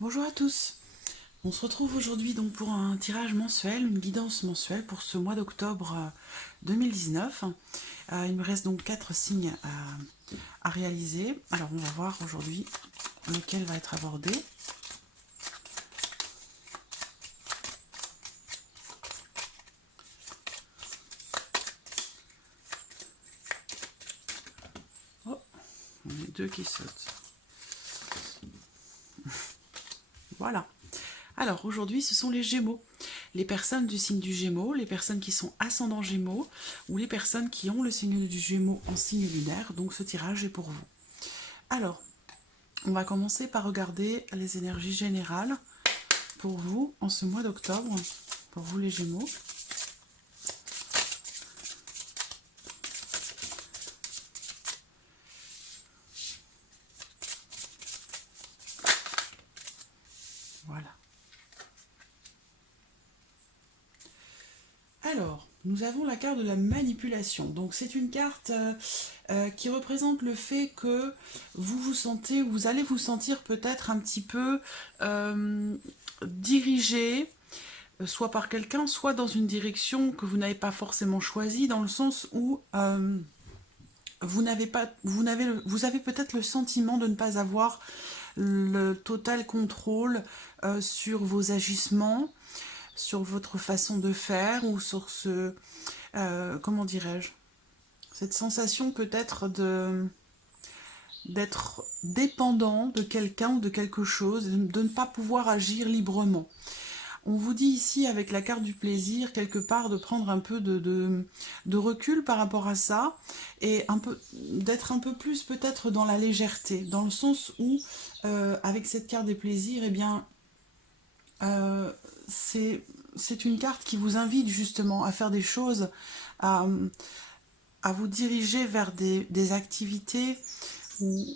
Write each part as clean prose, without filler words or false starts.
Bonjour à tous. On se retrouve aujourd'hui donc pour un tirage mensuel, une guidance mensuelle pour ce mois d'octobre 2019. Il me reste donc 4 signes à réaliser. Alors on va voir aujourd'hui lequel va être abordé. Oh, on a deux qui sautent. Voilà. Alors aujourd'hui ce sont les Gémeaux. Les personnes du signe du Gémeaux, les personnes qui sont ascendants Gémeaux ou les personnes qui ont le signe du Gémeaux en signe lunaire. Donc ce tirage est pour vous. Alors, on va commencer par regarder les énergies générales pour vous en ce mois d'octobre, pour vous les Gémeaux. Voilà. Alors, nous avons la carte de la manipulation. Donc c'est une carte qui représente le fait que vous allez vous sentir peut-être un petit peu dirigé, soit par quelqu'un, soit dans une direction que vous n'avez pas forcément choisie, dans le sens où vous avez peut-être le sentiment de ne pas avoir le total contrôle sur vos agissements, sur votre façon de faire ou sur comment dirais-je, cette sensation peut-être d'être dépendant de quelqu'un ou de quelque chose, de ne pas pouvoir agir librement. On vous dit ici, avec la carte du plaisir, quelque part, de prendre un peu de recul par rapport à ça et d'être un peu plus peut-être dans la légèreté, dans le sens où, avec cette carte des plaisirs, eh bien, euh, c'est une carte qui vous invite justement à faire des choses, à, à vous diriger vers des activités ou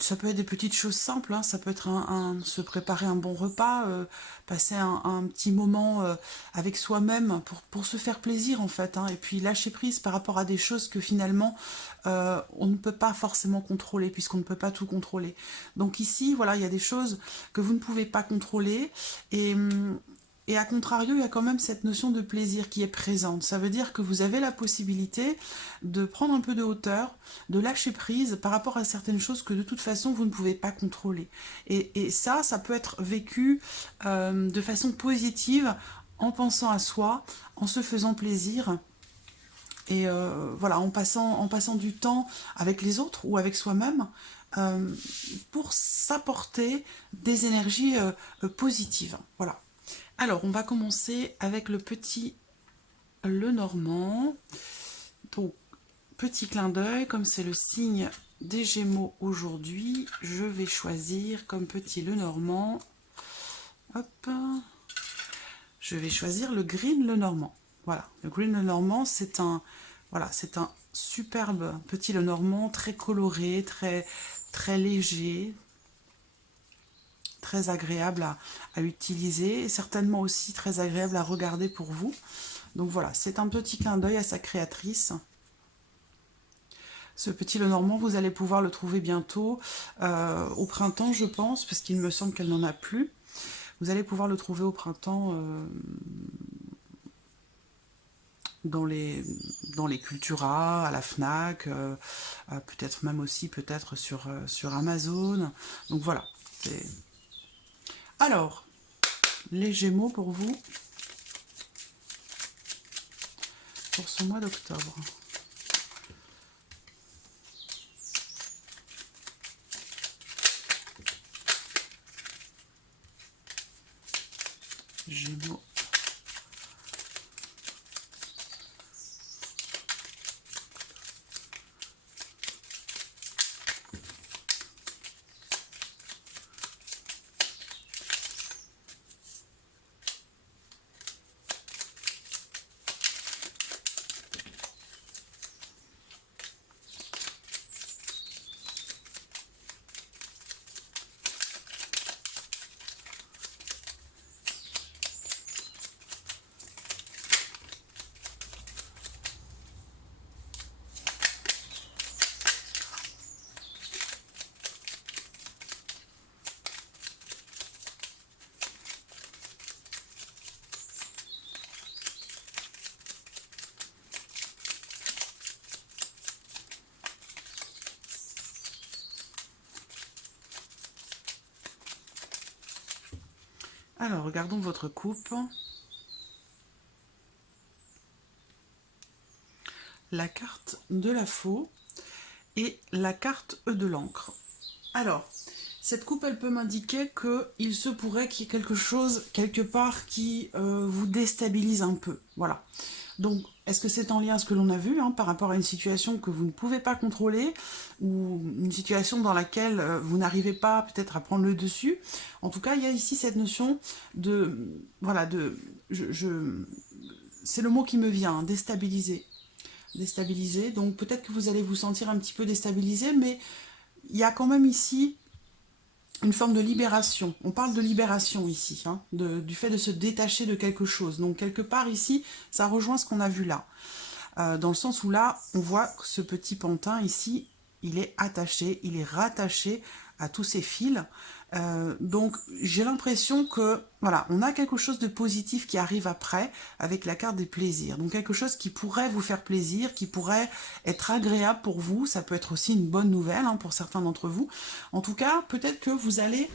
ça peut être des petites choses simples, hein. Ça peut être se préparer un bon repas, passer un petit moment avec soi-même pour se faire plaisir en fait, hein. Et puis lâcher prise par rapport à des choses que finalement on ne peut pas forcément contrôler puisqu'on ne peut pas tout contrôler. Donc ici, voilà, il y a des choses que vous ne pouvez pas contrôler et à contrario, il y a quand même cette notion de plaisir qui est présente. Ça veut dire que vous avez la possibilité de prendre un peu de hauteur, de lâcher prise par rapport à certaines choses que de toute façon vous ne pouvez pas contrôler. Et ça peut être vécu de façon positive en pensant à soi, en se faisant plaisir. Et voilà, en passant du temps avec les autres ou avec soi-même euh, pour s'apporter des énergies positives. Voilà. Alors, on va commencer avec le petit Lenormand. Donc, petit clin d'œil, comme c'est le signe des Gémeaux aujourd'hui, je vais choisir comme petit Lenormand. Hop, je vais choisir le Green Lenormand. Voilà, le Green Lenormand, c'est un superbe petit Lenormand, très coloré, très léger, très agréable à utiliser et certainement aussi très agréable à regarder pour vous. Donc voilà, c'est un petit clin d'œil à sa créatrice. Ce petit Lenormand, vous allez pouvoir le trouver bientôt au printemps, je pense, parce qu'il me semble qu'elle n'en a plus. Vous allez pouvoir le trouver au printemps dans les Cultura, à la Fnac, peut-être même aussi peut-être sur Amazon. Donc voilà. Alors, les Gémeaux pour vous, pour ce mois d'octobre. Gémeaux. Alors, regardons votre coupe. La carte de la faux et la carte de l'encre. Alors, cette coupe, elle peut m'indiquer qu'il se pourrait qu'il y ait quelque chose, quelque part, qui vous déstabilise un peu. Voilà. Donc, est-ce que c'est en lien à ce que l'on a vu, hein, par rapport à une situation que vous ne pouvez pas contrôler, ou une situation dans laquelle vous n'arrivez pas peut-être à prendre le dessus? En tout cas, il y a ici cette notion de... Voilà, c'est le mot qui me vient, hein, déstabiliser. Déstabiliser, donc peut-être que vous allez vous sentir un petit peu déstabilisé, mais il y a quand même ici une forme de libération. On parle de libération ici, hein, du fait de se détacher de quelque chose. Donc quelque part ici, ça rejoint ce qu'on a vu là. Dans le sens où là, on voit que ce petit pantin ici, il est attaché, il est rattaché à tous ces fils. Donc j'ai l'impression que voilà, on a quelque chose de positif qui arrive après avec la carte des plaisirs. Donc quelque chose qui pourrait vous faire plaisir, qui pourrait être agréable pour vous. Ça peut être aussi une bonne nouvelle, hein, pour certains d'entre vous. En tout cas, peut-être que vous allez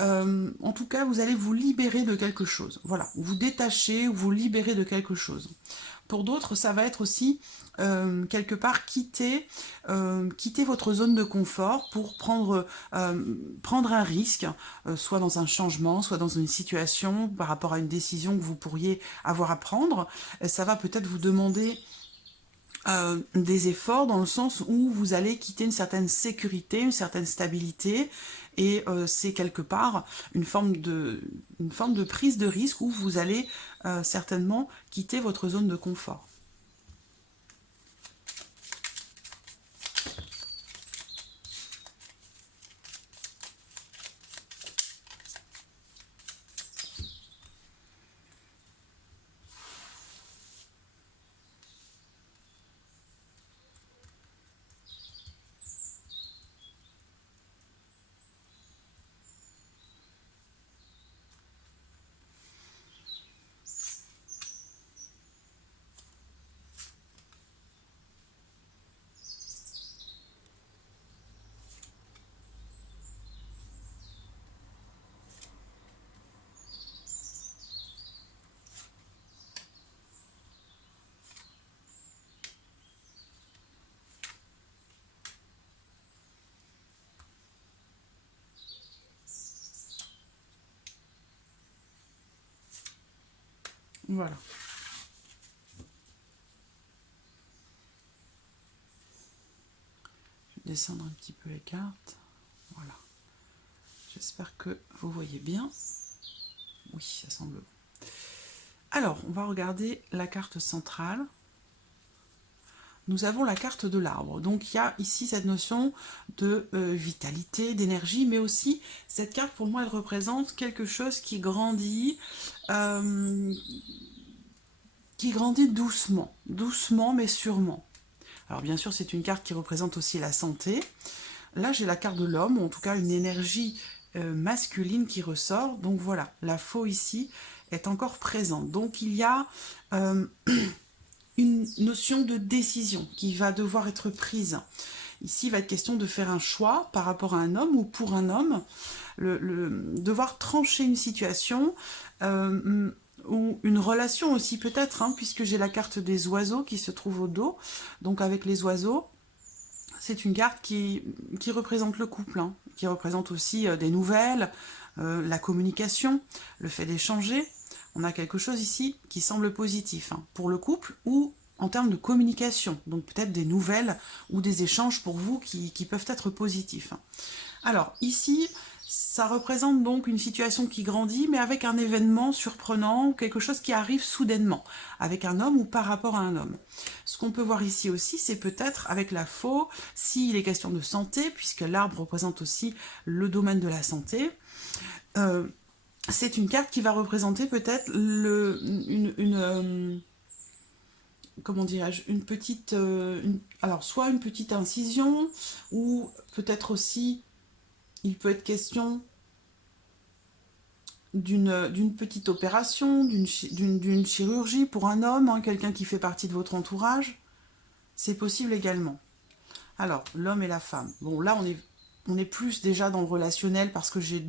vous allez vous libérer de quelque chose. Voilà, vous détacher ou vous libérer de quelque chose. Pour d'autres, ça va être aussi quelque part quitter votre zone de confort pour prendre un risque, soit dans un changement, soit dans une situation par rapport à une décision que vous pourriez avoir à prendre. Ça va peut-être vous demander des efforts dans le sens où vous allez quitter une certaine sécurité, une certaine stabilité, et c'est quelque part une forme de prise de risque où vous allez certainement quitter votre zone de confort. Voilà. Je vais descendre un petit peu les cartes. Voilà. J'espère que vous voyez bien. Oui, ça semble bon. Alors, on va regarder la carte centrale. Nous avons la carte de l'arbre. Donc, il y a ici cette notion de vitalité, d'énergie, mais aussi, cette carte, pour moi, elle représente quelque chose qui grandit doucement. Doucement, mais sûrement. Alors, bien sûr, c'est une carte qui représente aussi la santé. Là, j'ai la carte de l'homme, ou en tout cas, une énergie masculine qui ressort. Donc, voilà, la faux ici est encore présente. Donc, il y a... une notion de décision qui va devoir être prise. Ici, il va être question de faire un choix par rapport à un homme ou pour un homme, devoir trancher une situation ou une relation aussi peut-être, hein, puisque j'ai la carte des oiseaux qui se trouve au dos. Donc avec les oiseaux, c'est une carte qui représente le couple, hein, qui représente aussi des nouvelles, la communication, le fait d'échanger. On a quelque chose ici qui semble positif, hein, pour le couple ou en termes de communication. Donc peut-être des nouvelles ou des échanges pour vous qui peuvent être positifs. Alors ici, ça représente donc une situation qui grandit, mais avec un événement surprenant, quelque chose qui arrive soudainement, avec un homme ou par rapport à un homme. Ce qu'on peut voir ici aussi, c'est peut-être avec la faux, s'il est question de santé, puisque l'arbre représente aussi le domaine de la santé. C'est une carte qui va représenter peut-être comment dirais-je, une petite... alors, soit une petite incision, ou peut-être aussi, il peut être question d'une petite opération, d'une chirurgie pour un homme, hein, quelqu'un qui fait partie de votre entourage. C'est possible également. Alors, l'homme et la femme. Bon, là, on est on est plus déjà dans le relationnel parce que j'ai,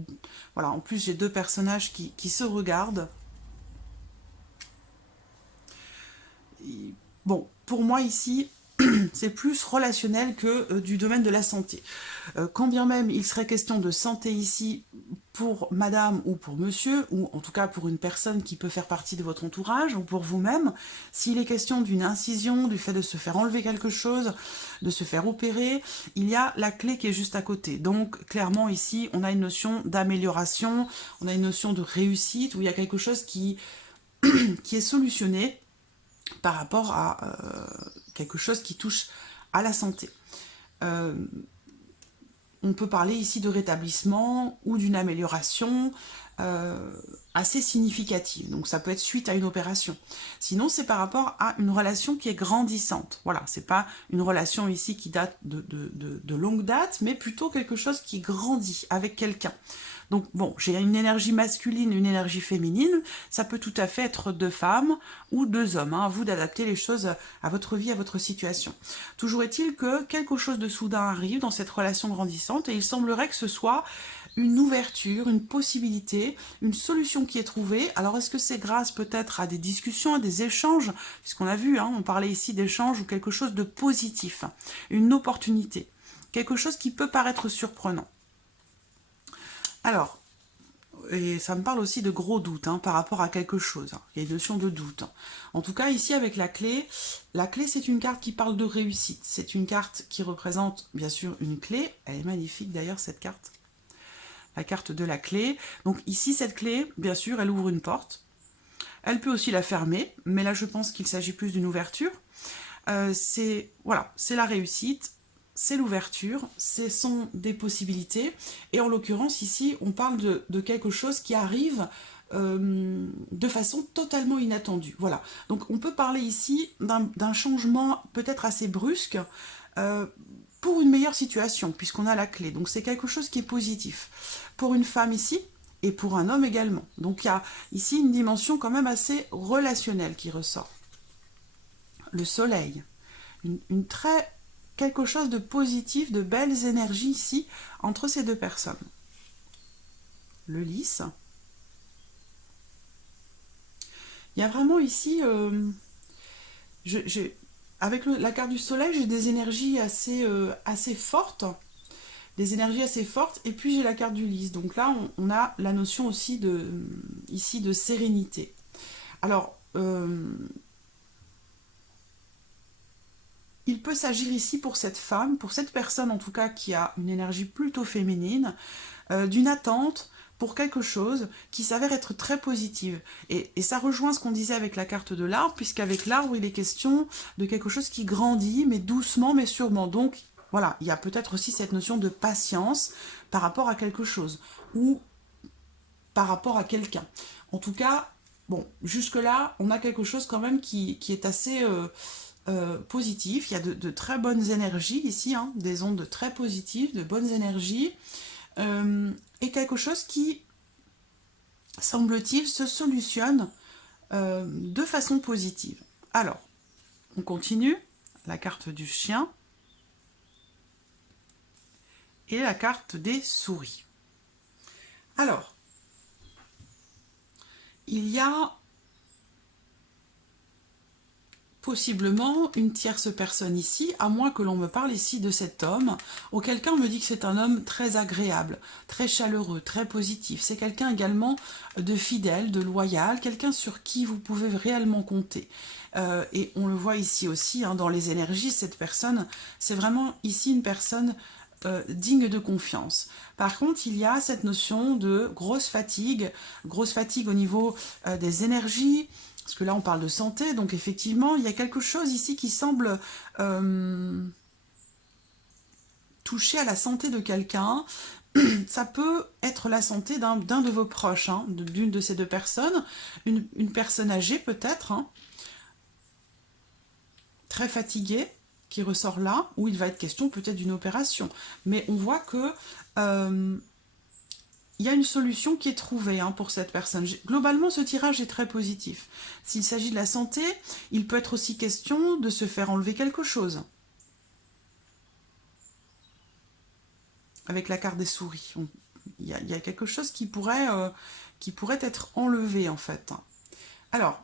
voilà, en plus j'ai deux personnages qui se regardent. Et, bon, pour moi ici, c'est plus relationnel que du domaine de la santé. Quand bien même il serait question de santé ici pour madame ou pour monsieur, ou en tout cas pour une personne qui peut faire partie de votre entourage, ou pour vous-même, s'il est question d'une incision, du fait de se faire enlever quelque chose, de se faire opérer, il y a la clé qui est juste à côté. Donc clairement ici, on a une notion d'amélioration, on a une notion de réussite, où il y a quelque chose qui est solutionné par rapport à quelque chose qui touche à la santé. Euh, on peut parler ici de rétablissement ou d'une amélioration assez significative. Donc ça peut être suite à une opération. Sinon, c'est par rapport à une relation qui est grandissante. Voilà, c'est pas une relation ici qui date de longue date, mais plutôt quelque chose qui grandit avec quelqu'un. Donc bon, j'ai une énergie masculine, une énergie féminine, ça peut tout à fait être deux femmes ou deux hommes, hein, à vous d'adapter les choses à votre vie, à votre situation. Toujours est-il que quelque chose de soudain arrive dans cette relation grandissante et il semblerait que ce soit une ouverture, une possibilité, une solution qui est trouvée. Alors est-ce que c'est grâce peut-être à des discussions, à des échanges, puisqu'on a vu, hein, on parlait ici d'échanges ou quelque chose de positif, une opportunité, quelque chose qui peut paraître surprenant. Alors, et ça me parle aussi de gros doutes hein, par rapport à quelque chose. Il y a une notion de doute. En tout cas, ici avec la clé c'est une carte qui parle de réussite. C'est une carte qui représente bien sûr une clé. Elle est magnifique d'ailleurs cette carte. La carte de la clé. Donc ici, cette clé, bien sûr, elle ouvre une porte. Elle peut aussi la fermer, mais là je pense qu'il s'agit plus d'une ouverture. C'est la réussite. C'est l'ouverture, ce sont des possibilités. Et en l'occurrence, ici, on parle de quelque chose qui arrive de façon totalement inattendue. Voilà. Donc, on peut parler ici d'un changement peut-être assez brusque pour une meilleure situation, puisqu'on a la clé. Donc, c'est quelque chose qui est positif. Pour une femme ici, et pour un homme également. Donc, il y a ici une dimension quand même assez relationnelle qui ressort. Le soleil. Une très quelque chose de positif, de belles énergies ici entre ces deux personnes. Le lys. Il y a vraiment ici, avec la carte du soleil, j'ai des énergies assez fortes, et puis j'ai la carte du lys. Donc là, on a la notion aussi ici de sérénité. Alors, il peut s'agir ici pour cette femme, pour cette personne en tout cas qui a une énergie plutôt féminine, d'une attente pour quelque chose qui s'avère être très positive. Et ça rejoint ce qu'on disait avec la carte de l'arbre, puisqu'avec l'arbre, il est question de quelque chose qui grandit, mais doucement, mais sûrement. Donc, voilà, il y a peut-être aussi cette notion de patience par rapport à quelque chose, ou par rapport à quelqu'un. En tout cas, bon, jusque-là, on a quelque chose quand même qui est assez... positif. Il y a de très bonnes énergies ici, hein, des ondes très positives, de bonnes énergies, et quelque chose qui, semble-t-il, se solutionne de façon positive. Alors, on continue. La carte du chien et la carte des souris. Alors, il y a possiblement une tierce personne ici, à moins que l'on me parle ici de cet homme, auquel cas on me dit que c'est un homme très agréable, très chaleureux, très positif. C'est quelqu'un également de fidèle, de loyal, quelqu'un sur qui vous pouvez réellement compter. Et on le voit ici aussi, hein, dans les énergies, cette personne, c'est vraiment ici une personne digne de confiance. Par contre, il y a cette notion de grosse fatigue au niveau des énergies, parce que là on parle de santé, donc effectivement il y a quelque chose ici qui semble toucher à la santé de quelqu'un. Ça peut être la santé d'un de vos proches, hein, d'une de ces deux personnes, une personne âgée peut-être, hein, très fatiguée, qui ressort là, où il va être question peut-être d'une opération. Mais on voit que il y a une solution qui est trouvée hein, pour cette personne. Globalement, ce tirage est très positif. S'il s'agit de la santé, il peut être aussi question de se faire enlever quelque chose. avec la carte des souris. Il y a quelque chose qui pourrait être enlevé, en fait. Alors,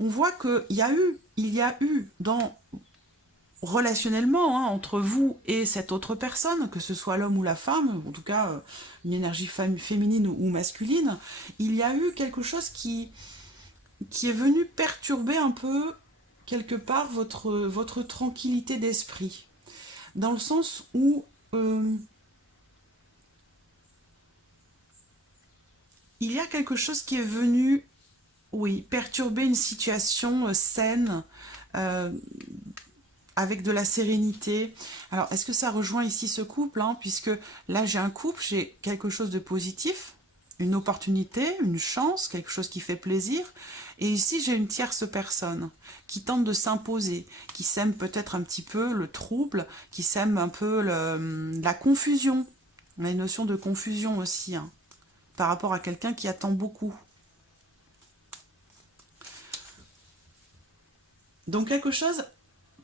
on voit qu'il y a eu dans relationnellement entre vous et cette autre personne, que ce soit l'homme ou la femme, en tout cas une énergie féminine ou masculine, il y a eu quelque chose qui est venu perturber un peu, quelque part, votre tranquillité d'esprit. Dans le sens où il y a quelque chose qui est venu, oui, perturber une situation saine, avec de la sérénité. Alors, est-ce que ça rejoint ici ce couple, puisque là, j'ai un couple, j'ai quelque chose de positif, une opportunité, une chance, quelque chose qui fait plaisir. Et ici, j'ai une tierce personne qui tente de s'imposer, qui sème peut-être un petit peu le trouble, qui sème un peu la confusion. On a une notion de confusion aussi, par rapport à quelqu'un qui attend beaucoup. Donc, quelque chose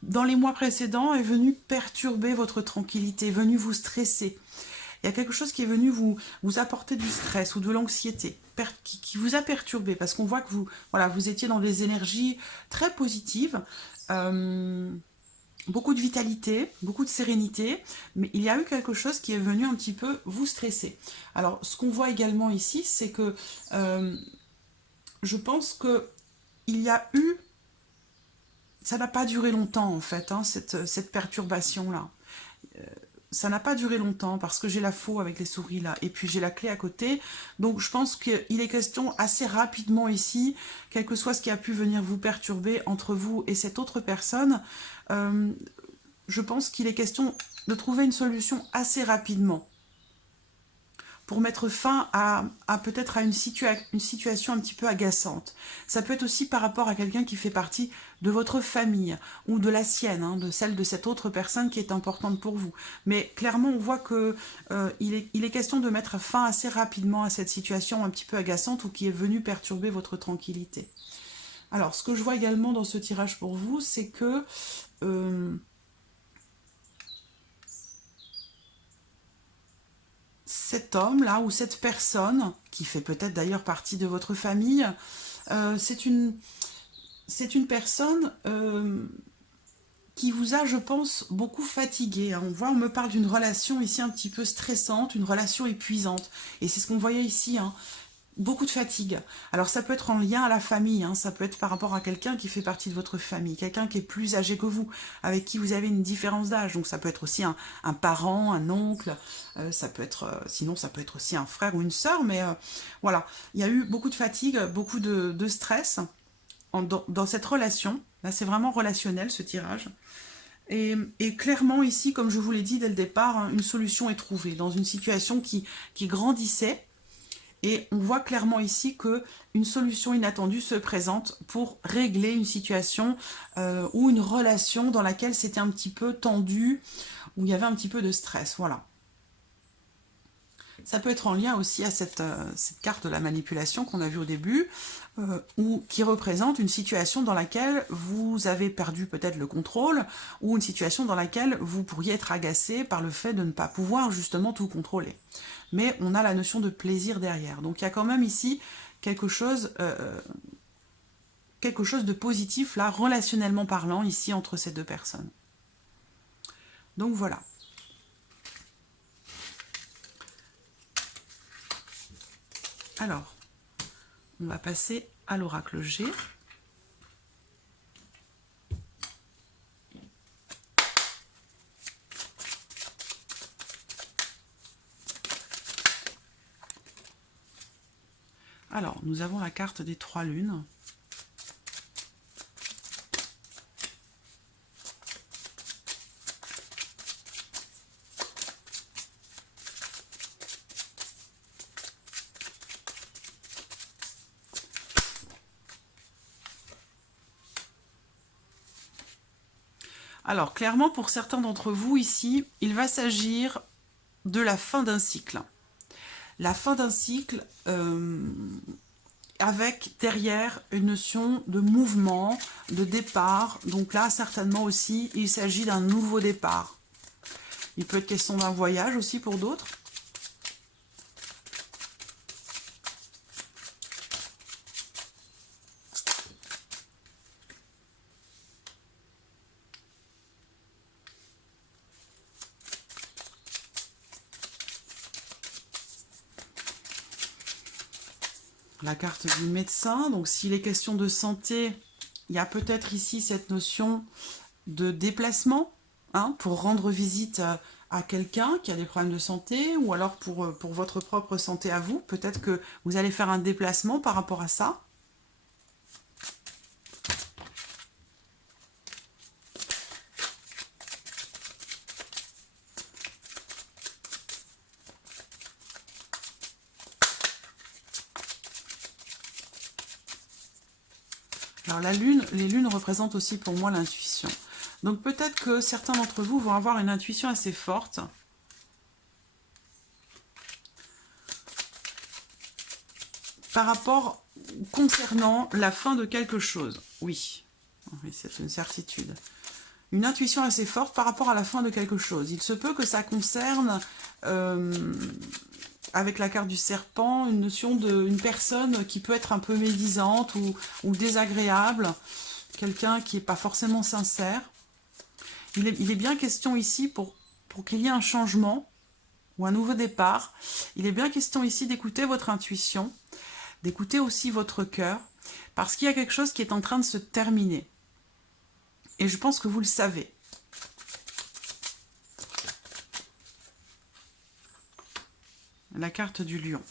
dans les mois précédents est venu perturber votre tranquillité, est venu vous stresser. Il y a quelque chose qui est venu vous apporter du stress ou de l'anxiété, qui vous a perturbé, parce qu'on voit que vous étiez dans des énergies très positives, beaucoup de vitalité, beaucoup de sérénité, mais il y a eu quelque chose qui est venu un petit peu vous stresser. Alors, ce qu'on voit également ici, c'est que je pense que il y a eu... Ça n'a pas duré longtemps, en fait, cette perturbation-là. Ça n'a pas duré longtemps, parce que j'ai la faux avec les souris, là, et puis j'ai la clé à côté. Donc, je pense qu'il est question assez rapidement ici, quel que soit ce qui a pu venir vous perturber entre vous et cette autre personne, je pense qu'il est question de trouver une solution assez rapidement, pour mettre fin à peut-être à une situation un petit peu agaçante. Ça peut être aussi par rapport à quelqu'un qui fait partie de votre famille, ou de la sienne, de celle de cette autre personne qui est importante pour vous. Mais clairement, on voit que il est question de mettre fin assez rapidement à cette situation un petit peu agaçante, ou qui est venue perturber votre tranquillité. Alors, ce que je vois également dans ce tirage pour vous, c'est que... cet homme-là, ou cette personne, qui fait peut-être d'ailleurs partie de votre famille, c'est une personne qui vous a, je pense, beaucoup fatigué. On me parle d'une relation ici un petit peu stressante, une relation épuisante. Et c'est ce qu'on voyait ici, beaucoup de fatigue. Alors ça peut être en lien à la famille, ça peut être par rapport à quelqu'un qui fait partie de votre famille, quelqu'un qui est plus âgé que vous, avec qui vous avez une différence d'âge. Donc ça peut être aussi un parent, un oncle, ça peut être, sinon ça peut être aussi un frère ou une sœur, mais voilà. Il y a eu beaucoup de fatigue, beaucoup de stress dans cette relation. Là c'est vraiment relationnel ce tirage. Et clairement ici, comme je vous l'ai dit dès le départ, une solution est trouvée dans une situation qui grandissait. Et on voit clairement ici qu'une solution inattendue se présente pour régler une situation ou une relation dans laquelle c'était un petit peu tendu, où il y avait un petit peu de stress. Voilà. Ça peut être en lien aussi à cette carte de la manipulation qu'on a vue au début, ou qui représente une situation dans laquelle vous avez perdu peut-être le contrôle, ou une situation dans laquelle vous pourriez être agacé par le fait de ne pas pouvoir justement tout contrôler. Mais on a la notion de plaisir derrière. Donc il y a quand même ici quelque chose de positif, là, relationnellement parlant, ici, entre ces deux personnes. Donc voilà. Alors, on va passer à l'oracle G. Alors, nous avons la carte des 3 lunes. Alors, clairement, pour certains d'entre vous ici, il va s'agir de la fin d'un cycle. La fin d'un cycle avec derrière une notion de mouvement, de départ. Donc là, certainement aussi, il s'agit d'un nouveau départ. Il peut être question d'un voyage aussi pour d'autres. La carte du médecin, donc s'il est question de santé, il y a peut-être ici cette notion de déplacement, hein, pour rendre visite à quelqu'un qui a des problèmes de santé, ou alors pour votre propre santé à vous. Peut-être que vous allez faire un déplacement par rapport à ça. Alors la lune, les lunes représentent aussi pour moi l'intuition. Donc peut-être que certains d'entre vous vont avoir une intuition assez forte. Par rapport, concernant la fin de quelque chose. Oui, oui, c'est une certitude. Une intuition assez forte par rapport à la fin de quelque chose. Il se peut que ça concerne, avec la carte du serpent, une notion d'une personne qui peut être un peu médisante ou désagréable. Quelqu'un qui n'est pas forcément sincère. Il est bien question ici, pour qu'il y ait un changement ou un nouveau départ, il est bien question ici d'écouter votre intuition, d'écouter aussi votre cœur, parce qu'il y a quelque chose qui est en train de se terminer. Et je pense que vous le savez. La carte du lion.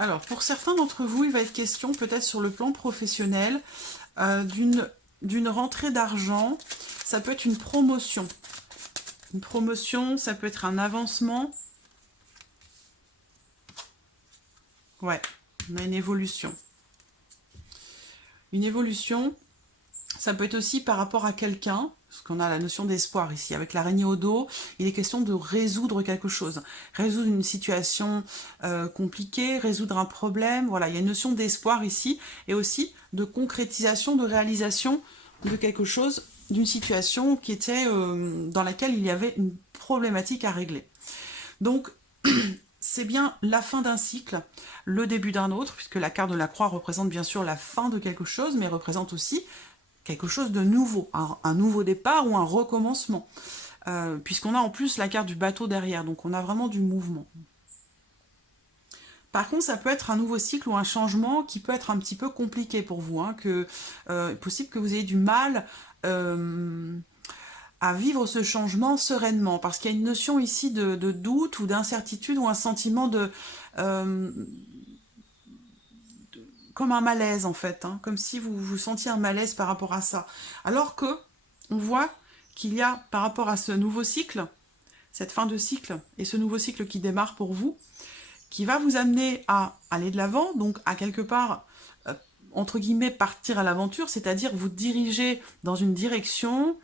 Alors, pour certains d'entre vous, il va être question, peut-être sur le plan professionnel, d'une rentrée d'argent. Ça peut être une promotion. Une promotion, ça peut être un avancement. Ouais, on a une évolution. Une évolution, ça peut être aussi par rapport à quelqu'un, parce qu'on a la notion d'espoir ici. Avec l'araignée au dos, il est question de résoudre quelque chose. Résoudre une situation compliquée, résoudre un problème. Voilà, il y a une notion d'espoir ici, et aussi de concrétisation, de réalisation de quelque chose, d'une situation qui était dans laquelle il y avait une problématique à régler. Donc, c'est bien la fin d'un cycle, le début d'un autre, puisque la carte de la croix représente bien sûr la fin de quelque chose, mais représente aussi quelque chose de nouveau, un nouveau départ ou un recommencement, puisqu'on a en plus la carte du bateau derrière, donc on a vraiment du mouvement. Par contre, ça peut être un nouveau cycle ou un changement qui peut être un petit peu compliqué pour vous, hein, possible que vous ayez du mal à vivre ce changement sereinement, parce qu'il y a une notion ici de doute ou d'incertitude ou un sentiment comme un malaise en fait, hein, comme si vous sentiez un malaise par rapport à ça. Alors que on voit qu'il y a par rapport à ce nouveau cycle, cette fin de cycle et ce nouveau cycle qui démarre pour vous, qui va vous amener à aller de l'avant, donc à quelque part, entre guillemets, partir à l'aventure, c'est-à-dire vous diriger dans une direction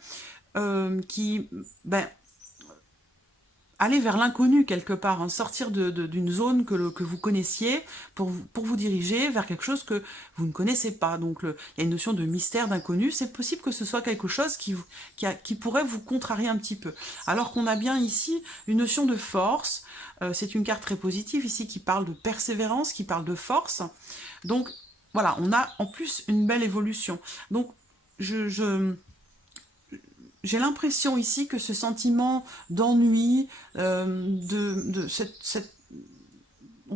qui... aller vers l'inconnu quelque part, hein, sortir d'une zone que vous connaissiez pour vous diriger vers quelque chose que vous ne connaissez pas. Donc il y a une notion de mystère, d'inconnu. C'est possible que ce soit quelque chose qui pourrait vous contrarier un petit peu. Alors qu'on a bien ici une notion de force. C'est une carte très positive ici qui parle de persévérance, qui parle de force. Donc voilà, on a en plus une belle évolution. Donc j'ai l'impression ici que ce sentiment d'ennui, on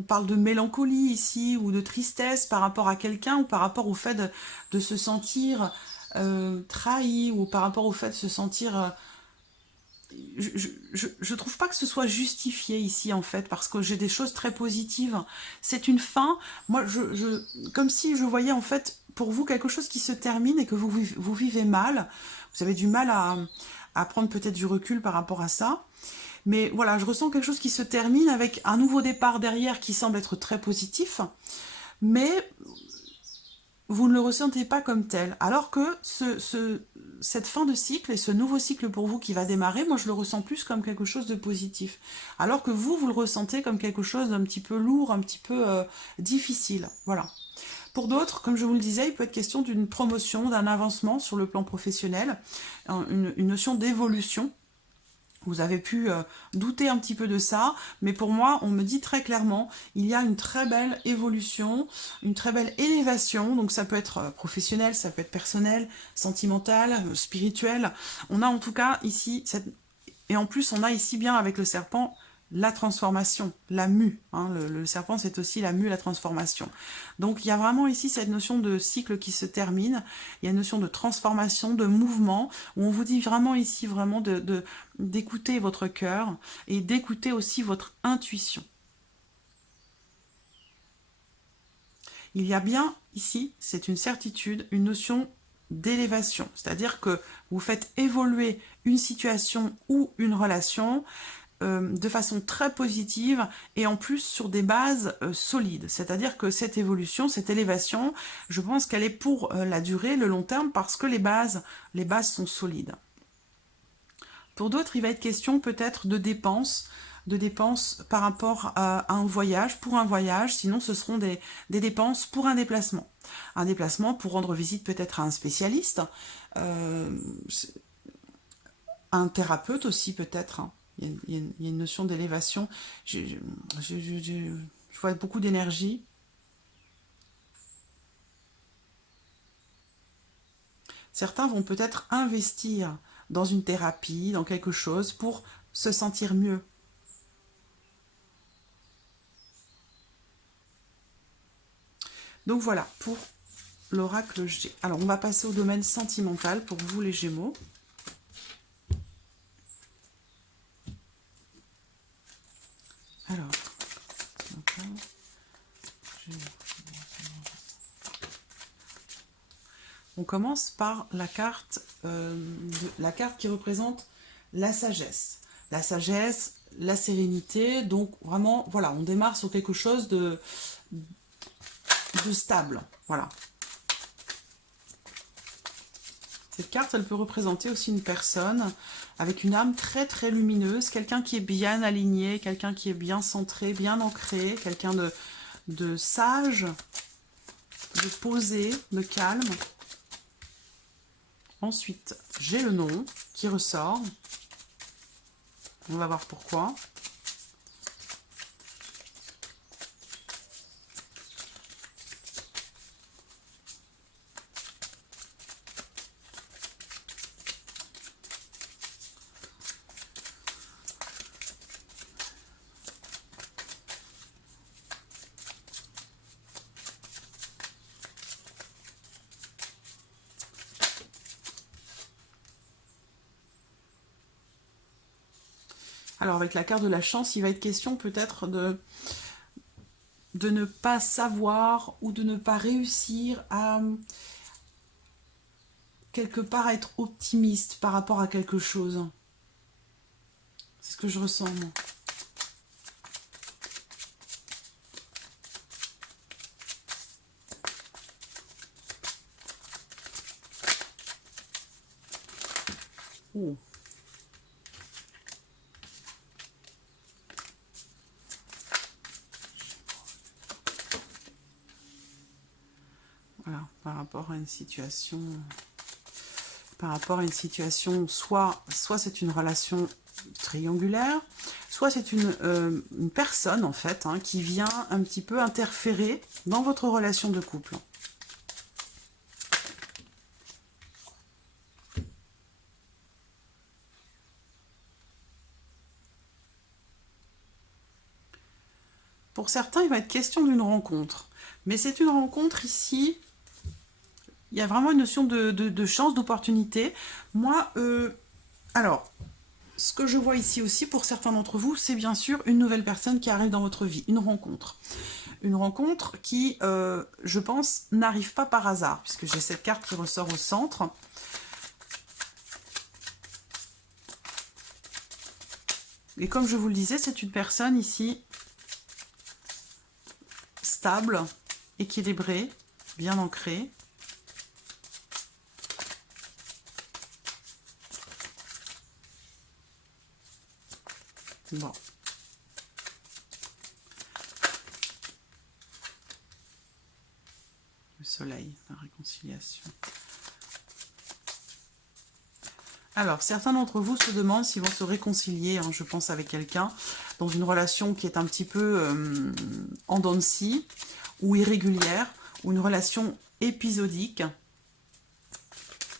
parle de mélancolie ici, ou de tristesse par rapport à quelqu'un, ou par rapport au fait de se sentir trahi, ou par rapport au fait de se sentir... je trouve pas que ce soit justifié ici, en fait, parce que j'ai des choses très positives. C'est une fin, moi, comme si je voyais, en fait, pour vous, quelque chose qui se termine et que vous vivez mal. Vous avez du mal à prendre peut-être du recul par rapport à ça. Mais voilà, je ressens quelque chose qui se termine avec un nouveau départ derrière qui semble être très positif. Mais vous ne le ressentez pas comme tel. Alors que cette fin de cycle et ce nouveau cycle pour vous qui va démarrer, moi je le ressens plus comme quelque chose de positif. Alors que vous le ressentez comme quelque chose d'un petit peu lourd, un petit peu difficile. Voilà. Pour d'autres, comme je vous le disais, il peut être question d'une promotion, d'un avancement sur le plan professionnel, une notion d'évolution. Vous avez pu douter un petit peu de ça, mais pour moi, on me dit très clairement, il y a une très belle évolution, une très belle élévation, donc ça peut être professionnel, ça peut être personnel, sentimental, spirituel. On a en tout cas ici, et en plus on a ici bien avec le serpent, la transformation, la mue. Hein, le serpent, c'est aussi la mue, la transformation. Donc, il y a vraiment ici cette notion de cycle qui se termine. Il y a une notion de transformation, de mouvement, où on vous dit vraiment ici, vraiment d'écouter votre cœur et d'écouter aussi votre intuition. Il y a bien ici, c'est une certitude, une notion d'élévation. C'est-à-dire que vous faites évoluer une situation ou une relation de façon très positive et en plus sur des bases solides. C'est-à-dire que cette évolution, cette élévation, je pense qu'elle est pour la durée, le long terme, parce que les bases sont solides. Pour d'autres, il va être question peut-être de dépenses par rapport à un voyage, pour un voyage, sinon ce seront des dépenses pour un déplacement. Un déplacement pour rendre visite peut-être à un spécialiste, un thérapeute aussi peut-être, hein. Il y a une notion d'élévation. Je vois beaucoup d'énergie. Certains vont peut-être investir dans une thérapie, dans quelque chose, pour se sentir mieux. Donc voilà, pour l'oracle G. Alors, on va passer au domaine sentimental pour vous, les Gémeaux. Alors, on commence par la carte qui représente la sagesse. La sagesse, la sérénité, donc vraiment, voilà, on démarre sur quelque chose de stable, voilà. Cette carte, elle peut représenter aussi une personne avec une âme très très lumineuse, quelqu'un qui est bien aligné, quelqu'un qui est bien centré, bien ancré, quelqu'un de sage, de posé, de calme. Ensuite, j'ai le nom qui ressort. On va voir pourquoi. Alors, avec la carte de la chance, il va être question peut-être de ne pas savoir ou de ne pas réussir à quelque part être optimiste par rapport à quelque chose. C'est ce que je ressens, moi. Oh. Voilà, par rapport à une situation, soit c'est une relation triangulaire, soit c'est une personne en fait hein, qui vient un petit peu interférer dans votre relation de couple. Pour certains, il va être question d'une rencontre. Mais c'est une rencontre ici, il y a vraiment une notion de chance, d'opportunité. Moi, alors, ce que je vois ici aussi, pour certains d'entre vous, c'est bien sûr une nouvelle personne qui arrive dans votre vie, une rencontre. Une rencontre qui, je pense, n'arrive pas par hasard, puisque j'ai cette carte qui ressort au centre. Et comme je vous le disais, c'est une personne ici stable, équilibrée, bien ancrée, Bon. Le soleil, la réconciliation. Alors, certains d'entre vous se demandent s'ils vont se réconcilier, hein, je pense, avec quelqu'un, dans une relation qui est un petit peu en dents de scie, ou irrégulière, ou une relation épisodique.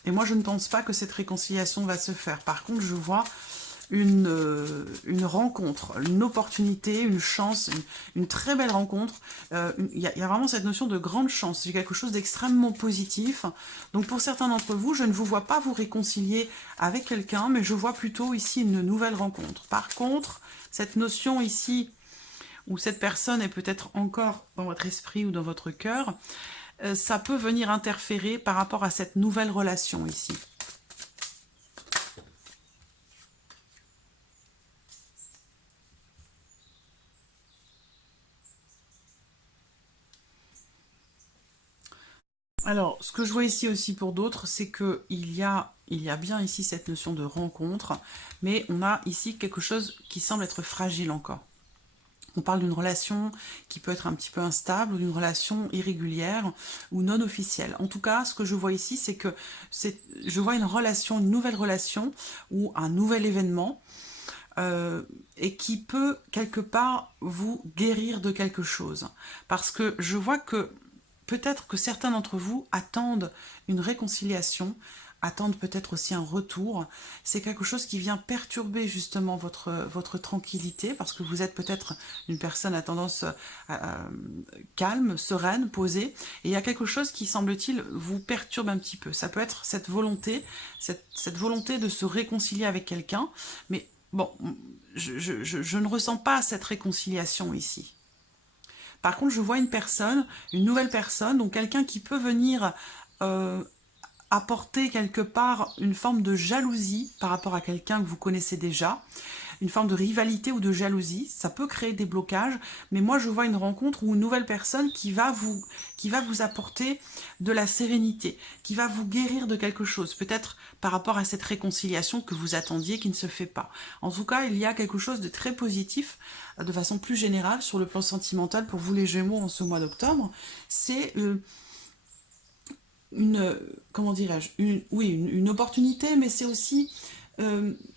Et moi, je ne pense pas que cette réconciliation va se faire. Par contre, je vois une rencontre, une opportunité, une chance, une très belle rencontre. Il y a vraiment cette notion de grande chance. C'est quelque chose d'extrêmement positif. Donc pour certains d'entre vous, je ne vous vois pas vous réconcilier avec quelqu'un, mais je vois plutôt ici une nouvelle rencontre. Par contre, cette notion ici, où cette personne est peut-être encore dans votre esprit ou dans votre cœur, ça peut venir interférer par rapport à cette nouvelle relation ici. Alors, ce que je vois ici aussi pour d'autres, c'est qu'il y a bien ici cette notion de rencontre, mais on a ici quelque chose qui semble être fragile encore. On parle d'une relation qui peut être un petit peu instable, ou d'une relation irrégulière ou non officielle. En tout cas, ce que je vois ici, c'est que je vois une nouvelle relation ou un nouvel événement et qui peut quelque part vous guérir de quelque chose. Parce que je vois que peut-être que certains d'entre vous attendent une réconciliation, attendent peut-être aussi un retour. C'est quelque chose qui vient perturber justement votre tranquillité, parce que vous êtes peut-être une personne à tendance calme, sereine, posée, et il y a quelque chose qui, semble-t-il, vous perturbe un petit peu. Ça peut être cette volonté, cette volonté de se réconcilier avec quelqu'un, mais bon, je ne ressens pas cette réconciliation ici. Par contre, je vois une nouvelle personne, donc quelqu'un qui peut venir apporter quelque part une forme de jalousie par rapport à quelqu'un que vous connaissez déjà, une forme de rivalité ou de jalousie. Ça peut créer des blocages, mais moi je vois une rencontre ou une nouvelle personne qui va vous apporter de la sérénité, qui va vous guérir de quelque chose, peut-être par rapport à cette réconciliation que vous attendiez qui ne se fait pas. En tout cas, il y a quelque chose de très positif, de façon plus générale, sur le plan sentimental pour vous les Gémeaux en ce mois d'octobre. C'est comment dirais-je, une opportunité, mais c'est aussi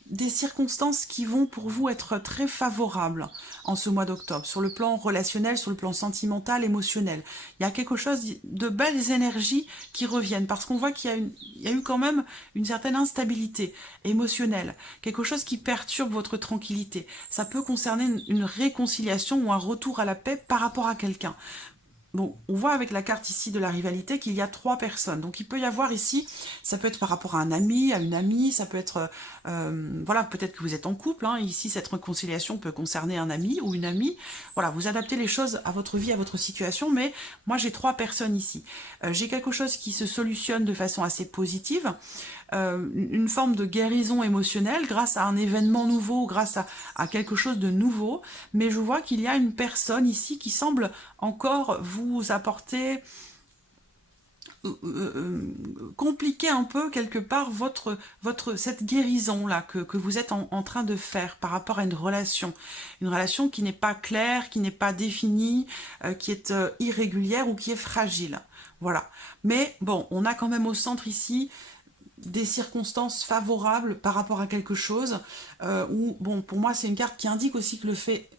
des circonstances qui vont pour vous être très favorables en ce mois d'octobre, sur le plan relationnel, sur le plan sentimental, émotionnel. Il y a quelque chose de belles énergies qui reviennent, parce qu'on voit qu'il y a eu quand même une certaine instabilité émotionnelle, quelque chose qui perturbe votre tranquillité. Ça peut concerner une réconciliation ou un retour à la paix par rapport à quelqu'un. Bon, on voit avec la carte ici de la rivalité qu'il y a 3 personnes. Donc il peut y avoir ici, ça peut être par rapport à un ami, à une amie, ça peut être, voilà, peut-être que vous êtes en couple. Hein, ici, cette réconciliation peut concerner un ami ou une amie. Voilà, vous adaptez les choses à votre vie, à votre situation, mais moi j'ai 3 personnes ici. J'ai quelque chose qui se solutionne de façon assez positive. Une forme de guérison émotionnelle grâce à un événement nouveau, grâce à quelque chose de nouveau, mais je vois qu'il y a une personne ici qui semble encore vous apporter, compliquer un peu quelque part cette guérison là que vous êtes en train de faire par rapport à une relation qui n'est pas claire, qui n'est pas définie, qui est irrégulière ou qui est fragile. Voilà. Mais bon, on a quand même au centre ici des circonstances favorables par rapport à quelque chose, où, bon, pour moi, c'est une carte qui indique aussi que le fait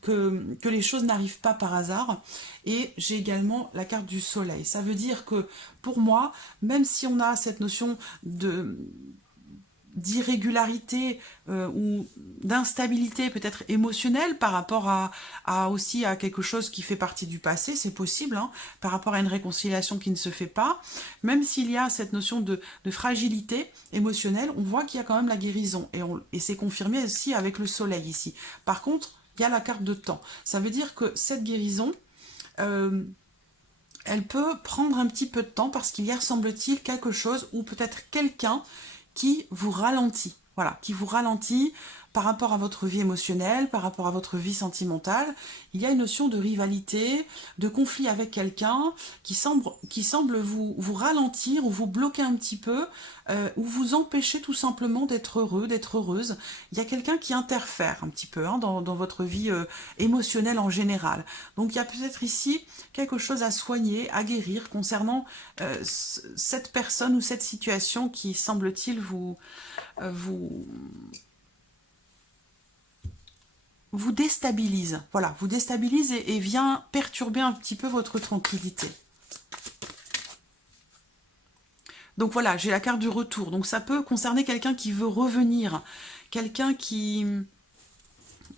que les choses n'arrivent pas par hasard. Et j'ai également la carte du soleil. Ça veut dire que, pour moi, même si on a cette notion d'irrégularité ou d'instabilité peut-être émotionnelle par rapport aussi à quelque chose qui fait partie du passé, c'est possible, hein, par rapport à une réconciliation qui ne se fait pas, même s'il y a cette notion de fragilité émotionnelle, on voit qu'il y a quand même la guérison, et c'est confirmé aussi avec le soleil ici. Par contre, il y a la carte de temps. Ça veut dire que cette guérison, elle peut prendre un petit peu de temps parce qu'il y a, semble-t-il, quelque chose ou peut-être quelqu'un qui vous ralentit. Voilà, qui vous ralentit par rapport à votre vie émotionnelle, par rapport à votre vie sentimentale, il y a une notion de rivalité, de conflit avec quelqu'un qui semble vous ralentir ou vous bloquer un petit peu, ou vous empêcher tout simplement d'être heureux, d'être heureuse. Il y a quelqu'un qui interfère un petit peu hein, dans votre vie émotionnelle en général. Donc il y a peut-être ici quelque chose à soigner, à guérir concernant cette personne ou cette situation qui semble-t-il vous déstabilise. Voilà, vous déstabilise et vient perturber un petit peu votre tranquillité. Donc voilà, j'ai la carte du retour. Donc ça peut concerner quelqu'un qui veut revenir, quelqu'un qui...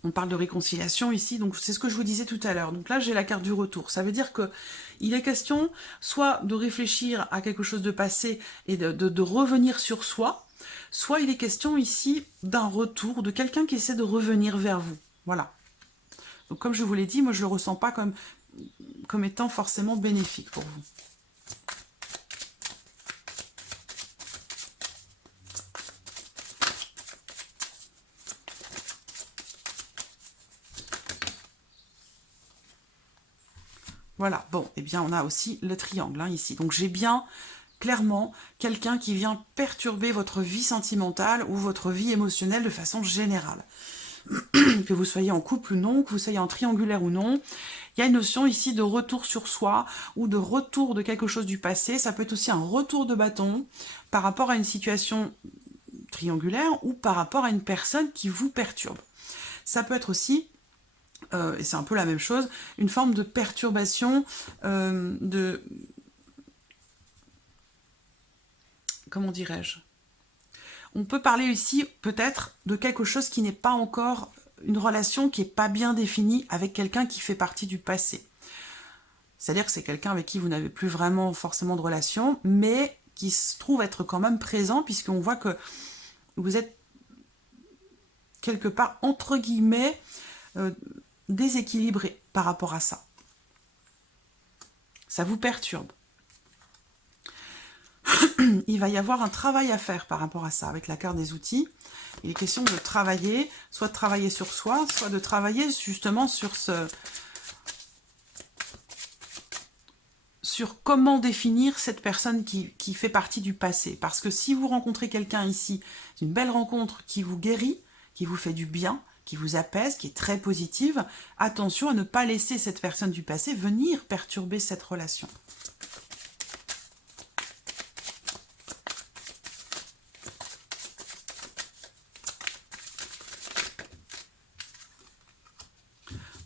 On parle de réconciliation ici, donc c'est ce que je vous disais tout à l'heure. Donc là, j'ai la carte du retour. Ça veut dire que il est question soit de réfléchir à quelque chose de passé et de revenir sur soi, soit il est question ici d'un retour, de quelqu'un qui essaie de revenir vers vous. Voilà. Donc comme je vous l'ai dit, moi je ne le ressens pas comme étant forcément bénéfique pour vous. Voilà, bon, eh bien on a aussi le triangle hein, ici. Donc j'ai bien, clairement, quelqu'un qui vient perturber votre vie sentimentale ou votre vie émotionnelle de façon générale. Que vous soyez en couple ou non, que vous soyez en triangulaire ou non, il y a une notion ici de retour sur soi ou de retour de quelque chose du passé. Ça peut être aussi un retour de bâton par rapport à une situation triangulaire ou par rapport à une personne qui vous perturbe. Ça peut être aussi... et c'est un peu la même chose, une forme de perturbation, comment dirais-je? On peut parler ici peut-être de quelque chose qui n'est pas encore une relation qui n'est pas bien définie avec quelqu'un qui fait partie du passé. C'est-à-dire que c'est quelqu'un avec qui vous n'avez plus vraiment forcément de relation, mais qui se trouve être quand même présent, puisqu'on voit que vous êtes quelque part, entre guillemets, déséquilibré par rapport à ça. Ça vous perturbe. Il va y avoir un travail à faire par rapport à ça, avec la carte des outils. Il est question de travailler, soit de travailler sur soi, soit de travailler justement sur comment définir cette personne qui fait partie du passé. Parce que si vous rencontrez quelqu'un ici, une belle rencontre qui vous guérit, qui vous fait du bien, qui vous apaise, qui est très positive, attention à ne pas laisser cette personne du passé venir perturber cette relation.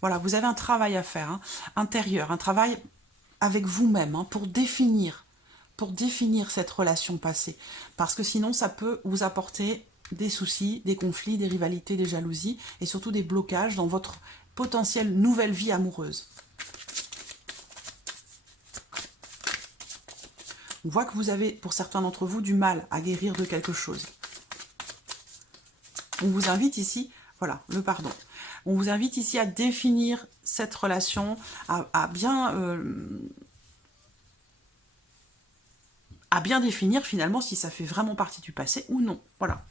Voilà, vous avez un travail à faire, hein, intérieur, un travail avec vous-même, hein, pour définir cette relation passée. Parce que sinon, ça peut vous apporter des soucis, des conflits, des rivalités, des jalousies, et surtout des blocages dans votre potentielle nouvelle vie amoureuse. On voit que vous avez, pour certains d'entre vous, du mal à guérir de quelque chose. On vous invite ici, voilà, le pardon. On vous invite ici à définir cette relation, à bien définir finalement si ça fait vraiment partie du passé ou non. Voilà.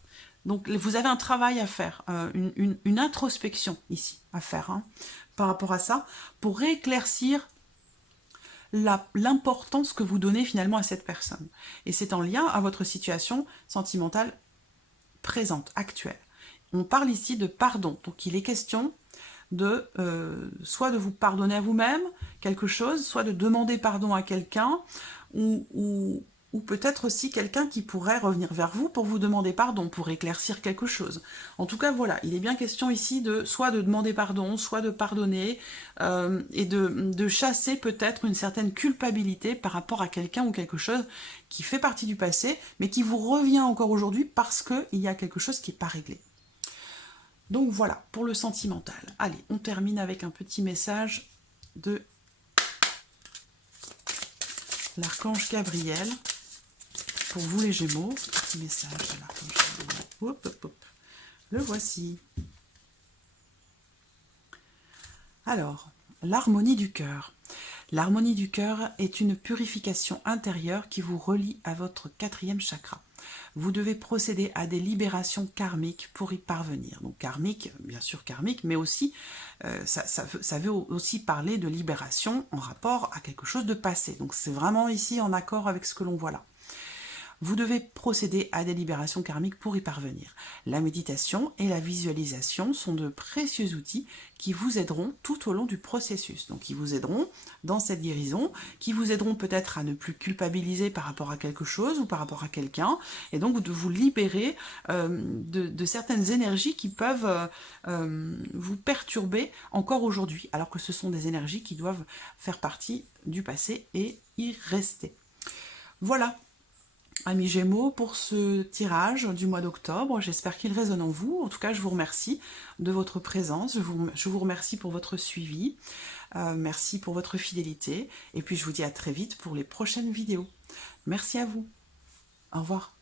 Donc vous avez un travail à faire, une introspection ici à faire hein, par rapport à ça, pour rééclaircir l'importance que vous donnez finalement à cette personne. Et c'est en lien à votre situation sentimentale présente, actuelle. On parle ici de pardon. Donc il est question de soit de vous pardonner à vous-même quelque chose, soit de demander pardon à quelqu'un, ou peut-être aussi quelqu'un qui pourrait revenir vers vous pour vous demander pardon, pour éclaircir quelque chose. En tout cas, voilà, il est bien question ici de soit de demander pardon, soit de pardonner, et de chasser peut-être une certaine culpabilité par rapport à quelqu'un ou quelque chose qui fait partie du passé, mais qui vous revient encore aujourd'hui parce qu'il y a quelque chose qui n'est pas réglé. Donc voilà, pour le sentimental. Allez, on termine avec un petit message de l'archange Gabriel. Pour vous les Gémeaux, petit message de l'archange Gabriel. Hop, hop, hop. Le voici. Alors, l'harmonie du cœur. L'harmonie du cœur est une purification intérieure qui vous relie à votre 4e chakra. Vous devez procéder à des libérations karmiques pour y parvenir. Donc karmique, bien sûr karmique, mais aussi, ça veut aussi parler de libération en rapport à quelque chose de passé. Donc c'est vraiment ici en accord avec ce que l'on voit là. Vous devez procéder à des libérations karmiques pour y parvenir. La méditation et la visualisation sont de précieux outils qui vous aideront tout au long du processus. Donc, qui vous aideront dans cette guérison, qui vous aideront peut-être à ne plus culpabiliser par rapport à quelque chose ou par rapport à quelqu'un, et donc de vous libérer de certaines énergies qui peuvent vous perturber encore aujourd'hui, alors que ce sont des énergies qui doivent faire partie du passé et y rester. Voilà. Amis Gémeaux, pour ce tirage du mois d'octobre, j'espère qu'il résonne en vous. En tout cas, je vous remercie de votre présence, je vous remercie pour votre suivi, merci pour votre fidélité, et puis je vous dis à très vite pour les prochaines vidéos. Merci à vous. Au revoir.